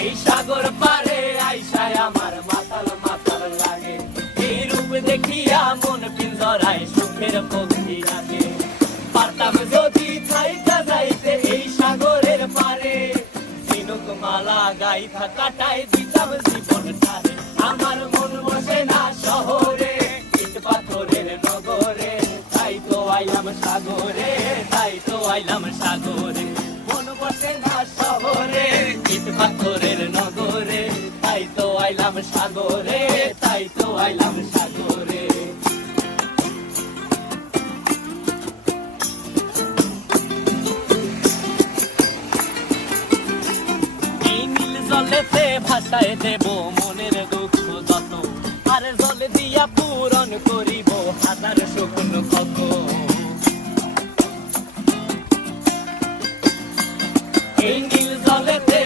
এই সাগর পারে আইসায় আমার মাতাল মাতাল লাগে, এই রূপ দেখিয়া মন পিঞ্জরায় সুখের পক্ষী ডাকে। পারতাম যদি থাইকা যাইতে এই সাগরের পারে, ঝিনুক মালা গাইথা কাটাই দিতাম জীবন টারে। আমার মন বসে না শহরে, ইট পাথরের নগরে, তাই তো আইলাম সাগরে, তাই তো আইলাম সাগরে। মন বসে না শহরে, ইট পাথরের নগরে, তাই তো আইলাম সাগরে, তাই তো আইলাম সাগরে। এই নীল জলেতে ভাসায় দেব মনের দুঃখ যত, আর জল দিয়া পূরণ করিব হাজার শুকনো ক্ষত। এই নীল জলেতে